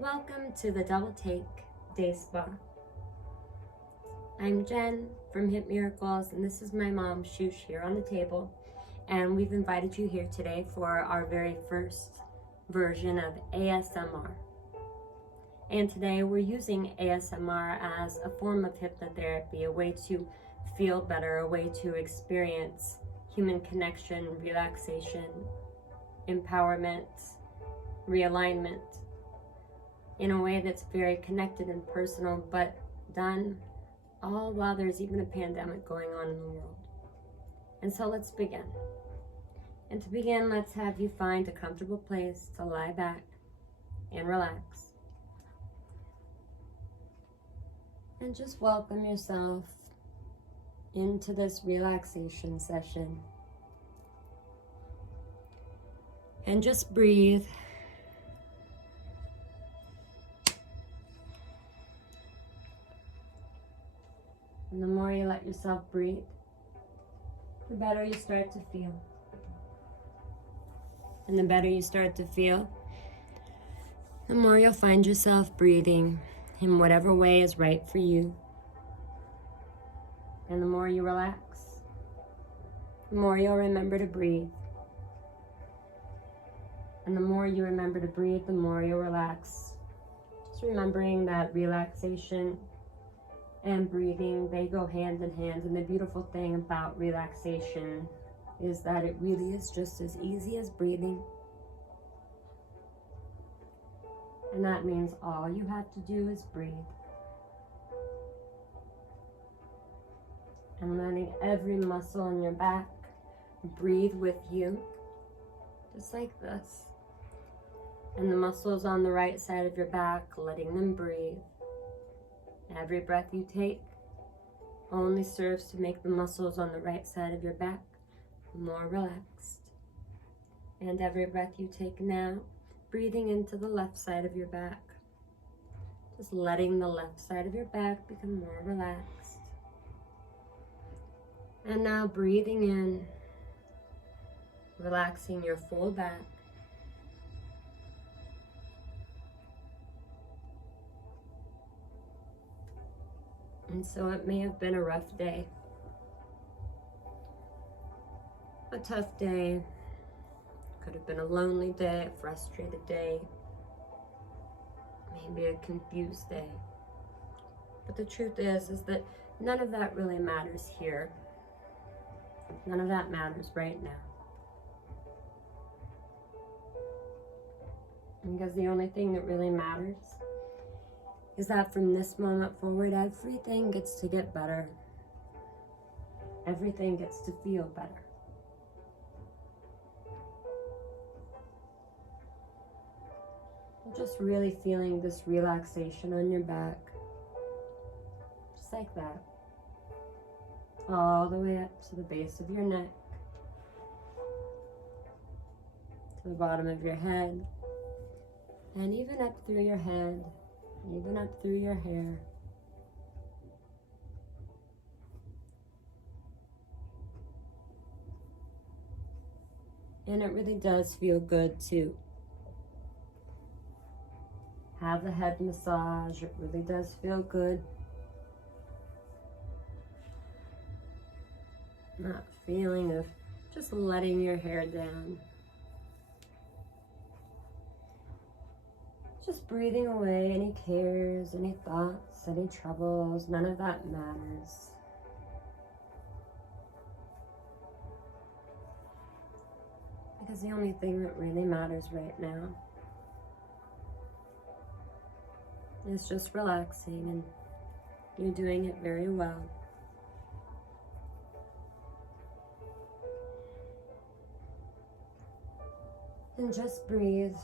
Welcome to the Double Take Day Spa. I'm Jen from HypMiracles, and this is my mom, Shush, here on the table. And we've invited you here today for our very first version of ASMR. And today we're using ASMR as a form of hypnotherapy, a way to feel better, a way to experience human connection, relaxation, empowerment, realignment, in a way that's very connected and personal, but done all while there's even a pandemic going on in the world. And so let's begin. And to begin, let's have you find a comfortable place to lie back and relax. And just welcome yourself into this relaxation session. And just breathe. And the more you let yourself breathe, the better you start to feel. And the better you start to feel, the more you'll find yourself breathing in whatever way is right for you. And the more you relax, the more you'll remember to breathe. And the more you remember to breathe, the more you'll relax. Just remembering that relaxation and breathing, they go hand in hand. And the beautiful thing about relaxation is that it really is just as easy as breathing. And that means all you have to do is breathe. And letting every muscle in your back breathe with you, just like this. And the muscles on the right side of your back, letting them breathe. Every breath you take only serves to make the muscles on the right side of your back more relaxed. And every breath you take now, breathing into the left side of your back, just letting the left side of your back become more relaxed. And now breathing in, relaxing your full back. And so it may have been a rough day, a tough day, could have been a lonely day, a frustrated day, maybe a confused day. But the truth is that none of that really matters here. None of that matters right now. Because the only thing that really matters is that from this moment forward, everything gets to get better. Everything gets to feel better. Just really feeling this relaxation on your back. Just like that. All the way up to the base of your neck. To the bottom of your head. And even up through your head. Even up through your hair. And it really does feel good to have the head massage. It really does feel good. That feeling of just letting your hair down. Just breathing away any cares, any thoughts, any troubles. None of that matters. Because the only thing that really matters right now is just relaxing, and you're doing it very well. And just breathe.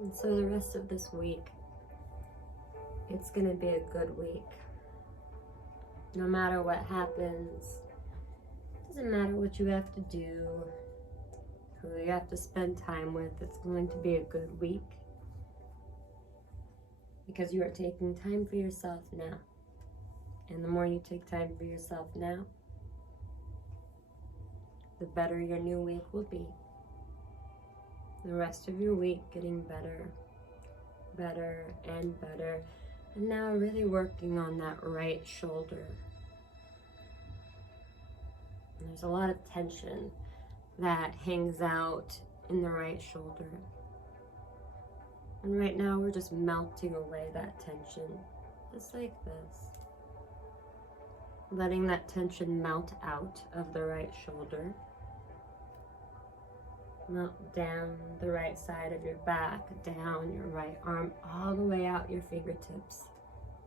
And so the rest of this week, it's going to be a good week. No matter what happens, doesn't matter what you have to do, who you have to spend time with, it's going to be a good week. because you are taking time for yourself now. And the more you take time for yourself now, the better your new week will be. The rest of your week getting better, better, and better. And now really working on that right shoulder. And there's a lot of tension that hangs out in the right shoulder. And right now we're just melting away that tension, just like this. Letting that tension melt out of the right shoulder. Melt down the right side of your back, down your right arm, all the way out your fingertips.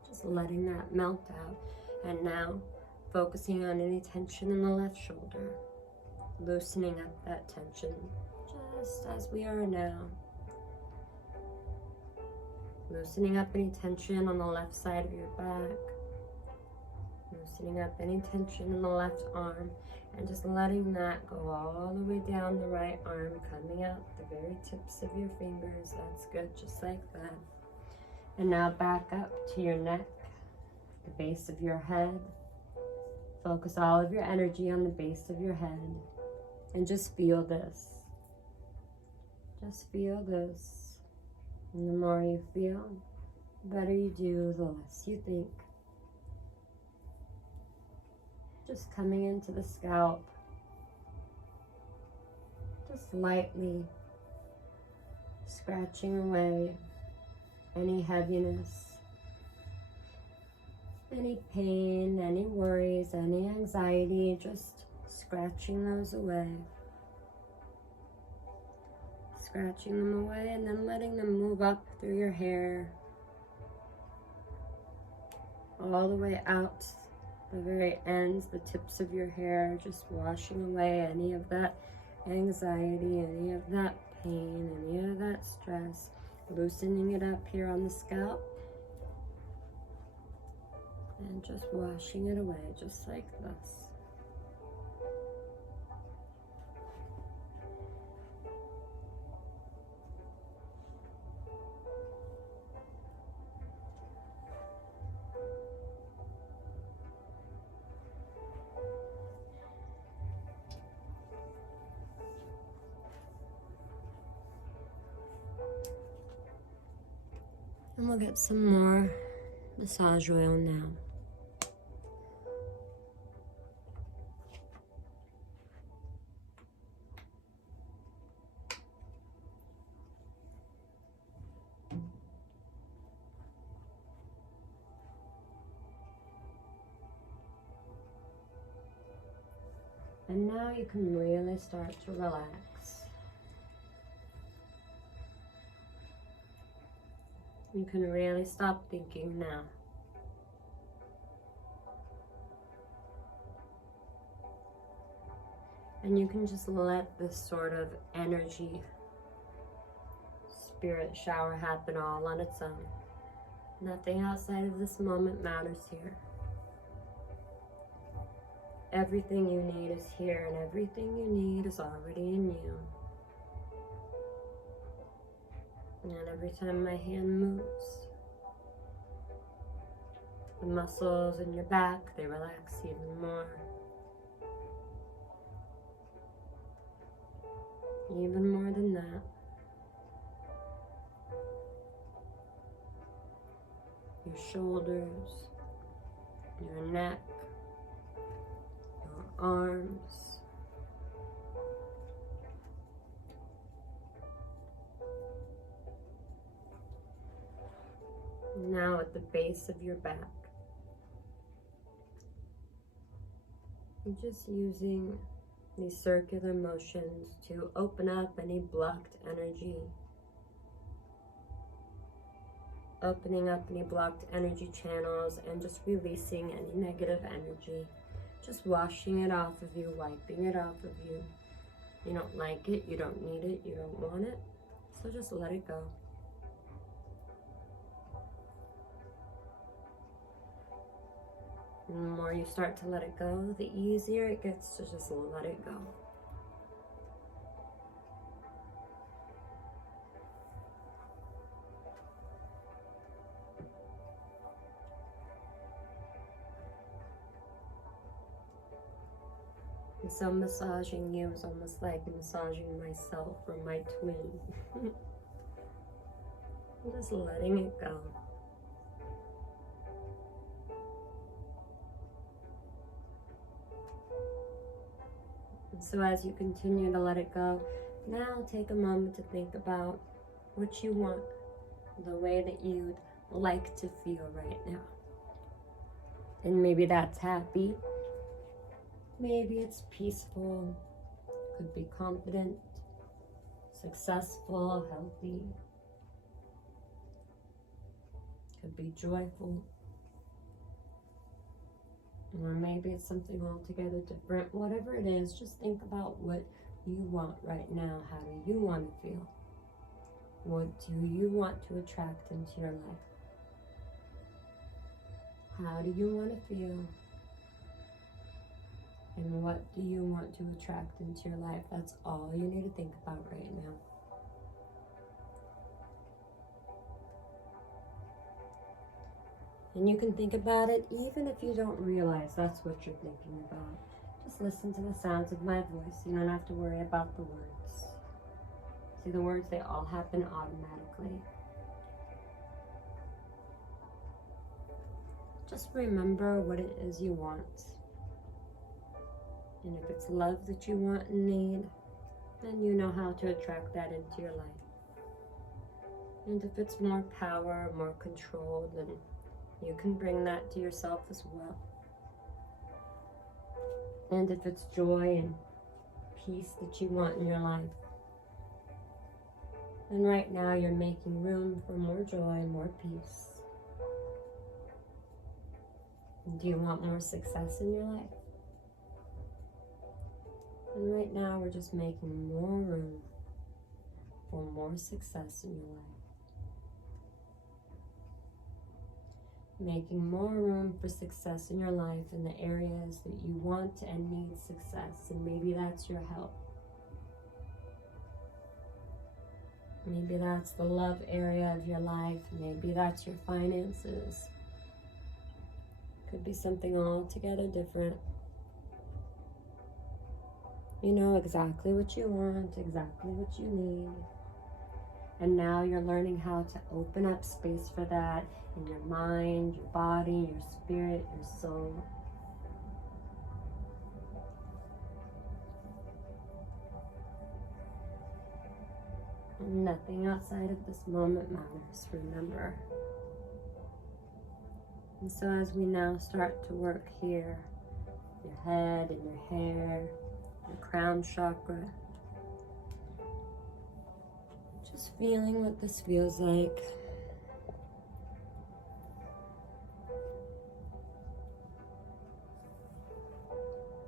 Just letting that melt out. And now, focusing on any tension in the left shoulder. Loosening up that tension, just as we are now. Loosening up any tension on the left side of your back. Loosening up any tension in the left arm. And just letting that go all the way down the right arm, coming out the very tips of your fingers. That's good, just like that. And now back up to your neck, the base of your head. Focus all of your energy on the base of your head. And just feel this. Just feel this. And the more you feel, the better you do, the less you think. Just coming into the scalp. Just lightly scratching away any heaviness, any pain, any worries, any anxiety, just scratching those away. Scratching them away and then letting them move up through your hair, all the way out the very ends, the tips of your hair, just washing away any of that anxiety, any of that pain, any of that stress, loosening it up here on the scalp, and just washing it away, just like this. And we'll get some more massage oil now. And now you can really start to relax. You can really stop thinking now. And you can just let this sort of energy, spirit shower happen all on its own. Nothing outside of this moment matters here. Everything you need is here, and everything you need is already in you. And every time my hand moves, the muscles in your back, they relax even more. Even more than that. Your shoulders, your neck, your arms. Now at the base of your back. You're just using these circular motions to open up any blocked energy. Opening up any blocked energy channels and just releasing any negative energy. Just washing it off of you, wiping it off of you. You don't like it, you don't need it, you don't want it. So just let it go. And the more you start to let it go, the easier it gets to just let it go. And so massaging you is almost like massaging myself or my twin. I'm just letting it go. And so as you continue to let it go, now take a moment to think about what you want, the way that you'd like to feel right now. And maybe that's happy. Maybe it's peaceful. Could be confident, successful, healthy. Could be joyful. Or maybe it's something altogether different. Whatever it is, just think about what you want right now. How do you want to feel? What do you want to attract into your life? How do you want to feel? And what do you want to attract into your life? That's all you need to think about right now. And you can think about it even if you don't realize that's what you're thinking about. Just listen to the sounds of my voice. You don't have to worry about the words. See, the words, they all happen automatically. Just remember what it is you want. And if it's love that you want and need, then you know how to attract that into your life. And if it's more power, more control, then you can bring that to yourself as well. And if it's joy and peace that you want in your life, then right now you're making room for more joy and more peace. And do you want more success in your life? And right now we're just making more room for more success in your life. Making more room for success in your life in the areas that you want and need success. And maybe that's your health. Maybe that's the love area of your life. Maybe that's your finances. Could be something altogether different. You know exactly what you want, exactly what you need. And now you're learning how to open up space for that in your mind, your body, your spirit, your soul. And nothing outside of this moment matters, remember. And so as we now start to work here, your head and your hair, your crown chakra, just feeling what this feels like.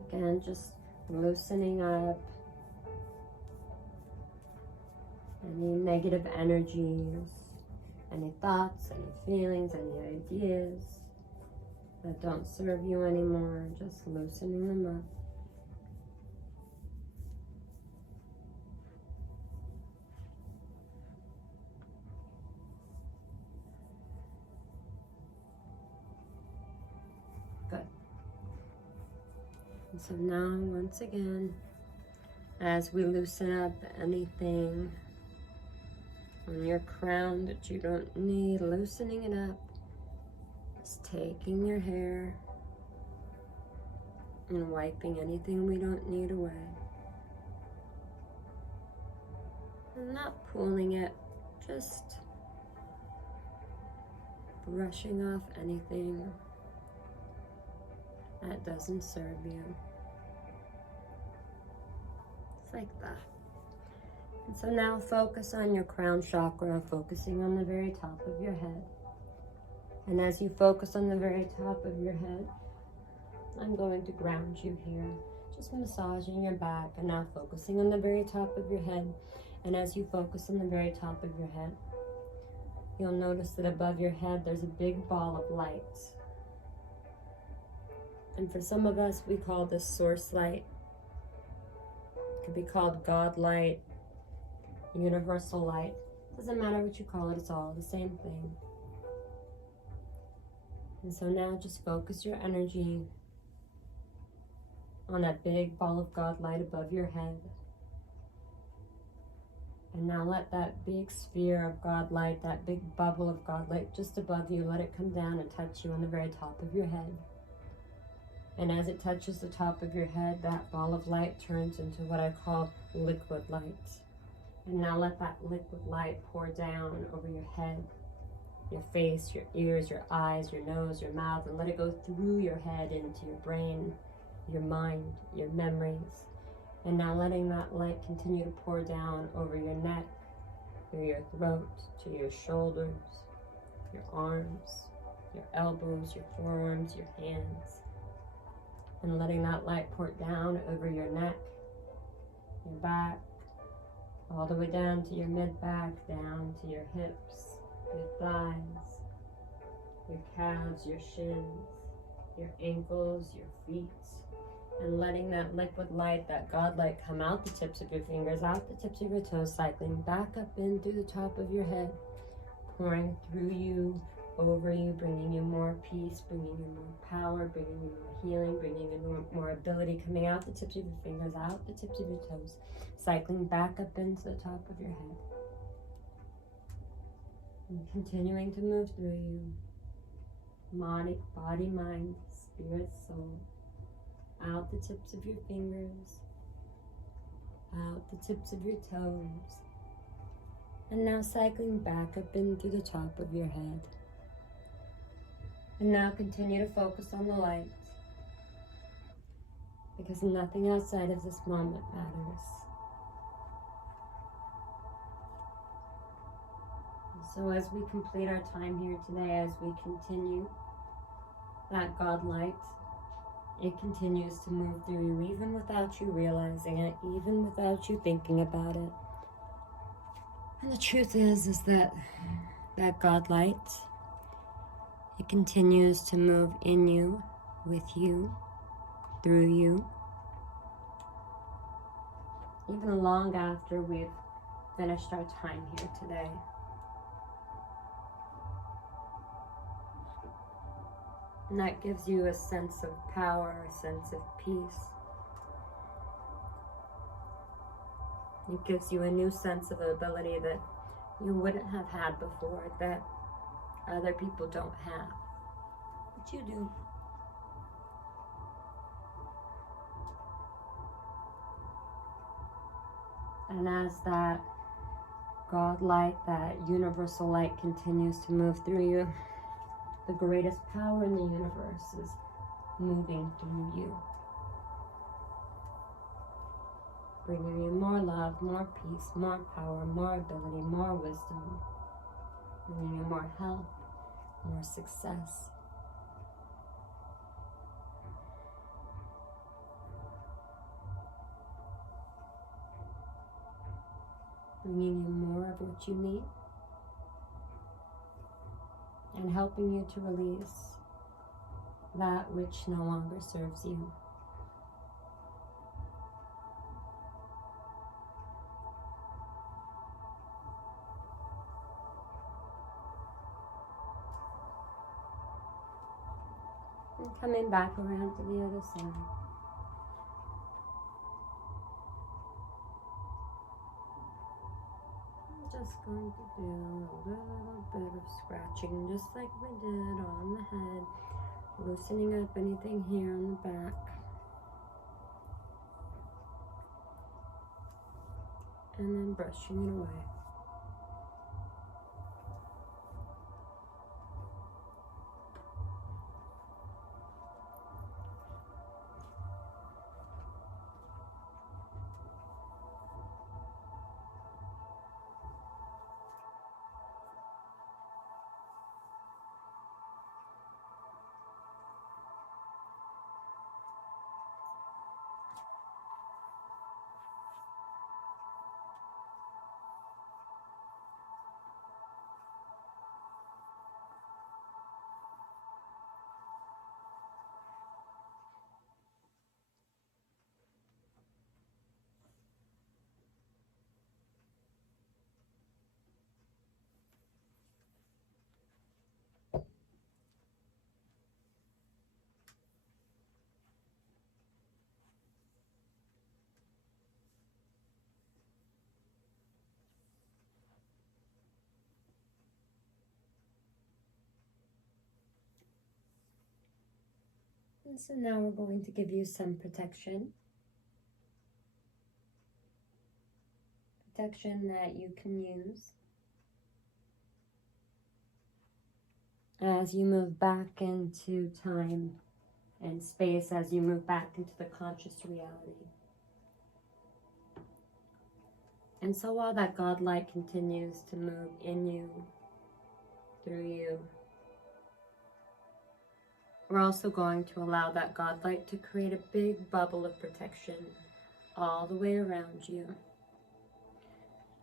Again, just loosening up any negative energies, any thoughts, any feelings, any ideas that don't serve you anymore, just loosening them up. Good. And so now, once again, as we loosen up anything on your crown that you don't need, loosening it up, just taking your hair and wiping anything we don't need away. And not pulling it, just brushing off anything that doesn't serve you. It's like that. And so now focus on your crown chakra, focusing on the very top of your head. And as you focus on the very top of your head, I'm going to ground you here, just massaging your back, and now focusing on the very top of your head. And as you focus on the very top of your head, you'll notice that above your head there's a big ball of light. And for some of us, we call this source light. It could be called God light, universal light. Doesn't matter what you call it, it's all the same thing. And so now just focus your energy on that big ball of God light above your head. And now let that big sphere of God light, that big bubble of God light just above you, let it come down and touch you on the very top of your head. And as it touches the top of your head, that ball of light turns into what I call liquid light. And now let that liquid light pour down over your head, your face, your ears, your eyes, your nose, your mouth, and let it go through your head into your brain, your mind, your memories. And now letting that light continue to pour down over your neck, through your throat, to your shoulders, your arms, your elbows, your forearms, your hands. And letting that light pour down over your neck, your back, all the way down to your mid-back, down to your hips, your thighs, your calves, your shins, your ankles, your feet. And letting that liquid light, that God light, come out the tips of your fingers, out the tips of your toes, cycling back up in through the top of your head, pouring through you, over you, bringing you more peace, bringing you more power, bringing you more healing, bringing you more ability, coming out the tips of your fingers, out the tips of your toes, cycling back up into the top of your head. And continuing to move through you, body, mind, spirit, soul, out the tips of your fingers, out the tips of your toes, and now cycling back up in through the top of your head. And now continue to focus on the light, because nothing outside of this moment matters. And so as we complete our time here today, as we continue that God light, it continues to move through you, even without you realizing it, even without you thinking about it. And the truth is that God light, it continues to move in you, with you, through you, even long after we've finished our time here today. And that gives you a sense of power, a sense of peace. It gives you a new sense of ability that you wouldn't have had before, that other people don't have, but you do. And as that God light, that universal light continues to move through you, the greatest power in the universe is moving through you, bringing you more love, more peace, more power, more ability, more wisdom, bringing you more health, more success. Bringing you more of what you need, and helping you to release that which no longer serves you. And coming back around to the other side. I'm just going to do a little bit of scratching, just like we did on the head, loosening up anything here on the back. And then brushing it away. And so now we're going to give you some protection. Protection that you can use as you move back into time and space, as you move back into the conscious reality. And so while that God light continues to move in you, through you, we're also going to allow that God light to create a big bubble of protection all the way around you.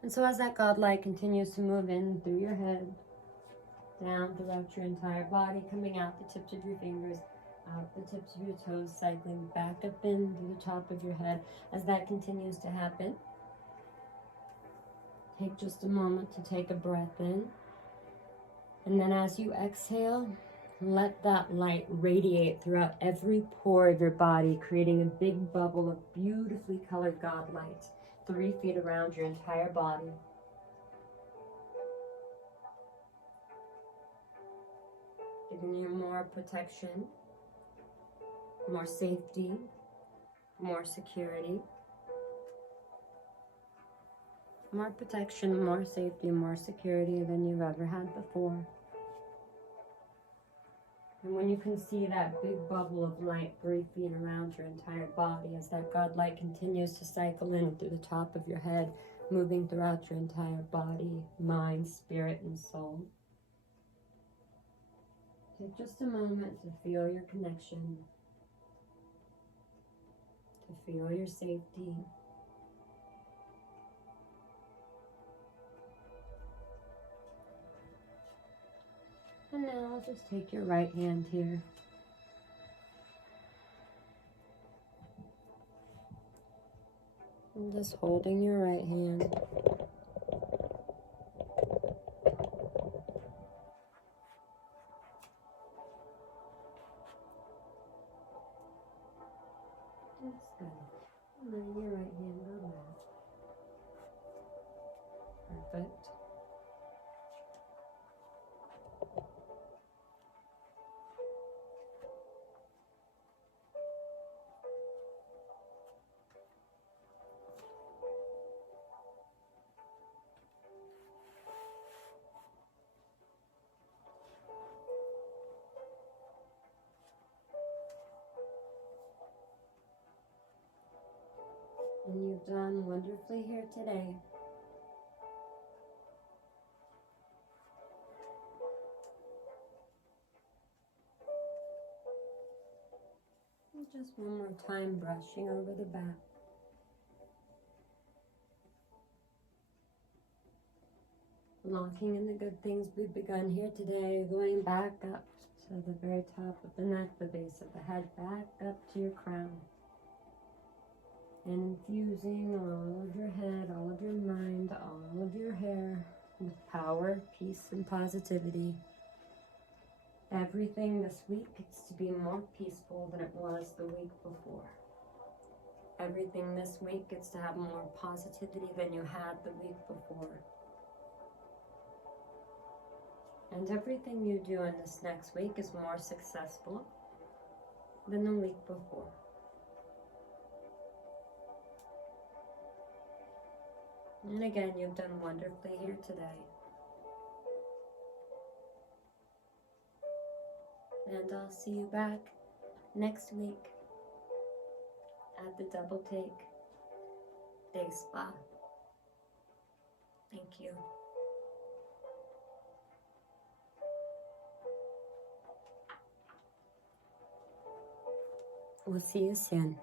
And so as that God light continues to move in through your head, down throughout your entire body, coming out the tips of your fingers, out the tips of your toes, cycling back up in through the top of your head, as that continues to happen, take just a moment to take a breath in. And then as you exhale, let that light radiate throughout every pore of your body, creating a big bubble of beautifully colored God light, 3 feet around your entire body. Giving you more protection, more safety, more security. More protection, more safety, more security than you've ever had before. And when you can see that big bubble of light 3 feet around your entire body, as that God light continues to cycle in through the top of your head, moving throughout your entire body, mind, spirit, and soul. Take just a moment to feel your connection, to feel your safety. And now just take your right hand here. And just holding your right hand. That's good. And then your right hand on that. Perfect. And you've done wonderfully here today. And just one more time, brushing over the back. Locking in the good things we've begun here today, going back up to the very top of the neck, the base of the head, back up to your crown. And infusing all of your head, all of your mind, all of your hair with power, peace, and positivity. Everything this week gets to be more peaceful than it was the week before. Everything this week gets to have more positivity than you had the week before. And everything you do in this next week is more successful than the week before. And again, you've done wonderfully here today. And I'll see you back next week at the Double Take Day Spa. Thank you. We'll see you soon.